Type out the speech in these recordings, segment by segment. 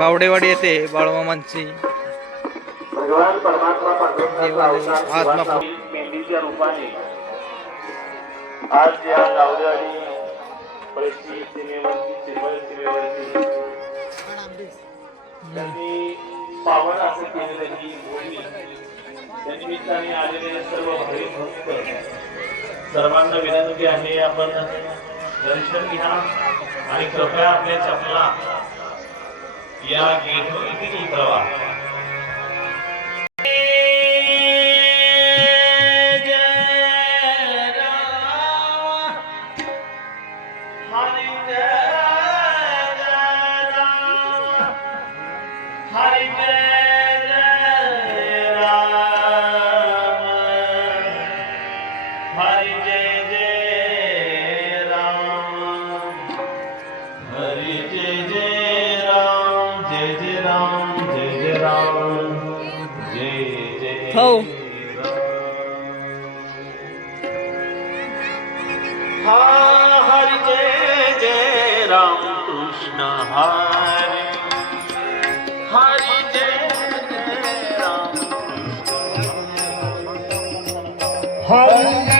गावडेवाडी येथे बाळूमामांची. आत्मा- मेंढीच्या रूपाने. आज या गावडेवाडी परिस्थिती सीमेवरती सीमेवरती त्यांनी पावन असं केलेलं ही त्या निमित्ताने आलेले सर्व भाविक भक्त सर्वांना विनंती आहे आपण दर्शन घ्या आणि कृपया आपल्या चपला યા ગીત બીજું ઉતરવા Hare Krishna હવ હર જય જય રામ કૃષ્ણ હરે હરે જય રામ હરે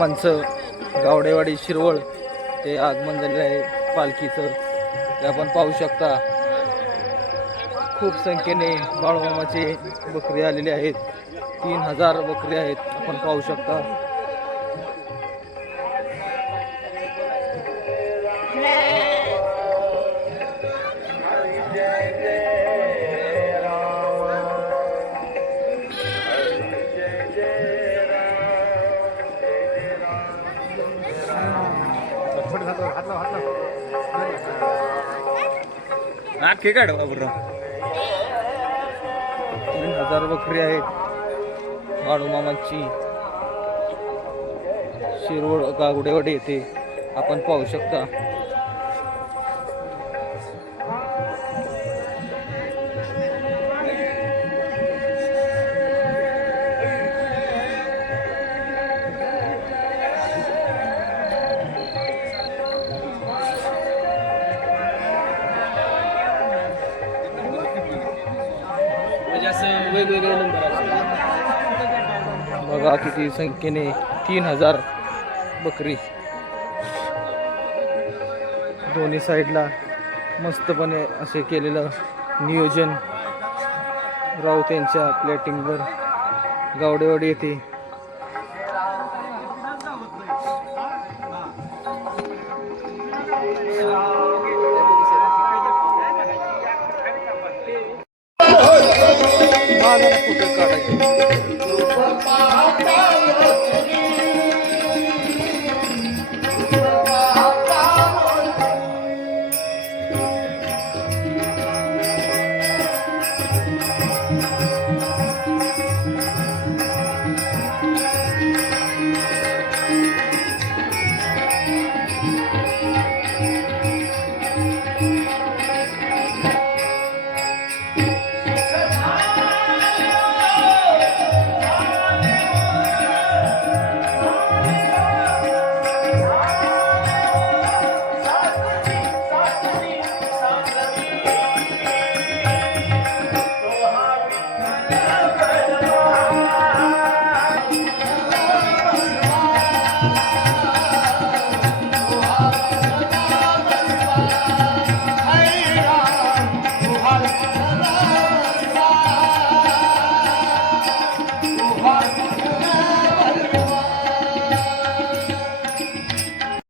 माणसं गावडेवाडी शिरवळ ते आगमन झालेलं आहे पालखीचं. ते आपण पाहू शकता. खूप संख्येने बाळूमामाचे बकरी आलेले आहेत. तीन हजार बकरी आहेत आपण पाहू शकता. नाटके काढ तीन हजार बकरी आहेत. बाळूमामांची शिरवळ कागुडेवाडी येथे आपण पाहू शकता. बघा किती संख्येने तीन हजार बकरी. दोन्ही साईडला मस्तपणे असे केलेलं नियोजन राऊत यांच्या प्लॅटिंगवर गावडेवाडी येथे Father.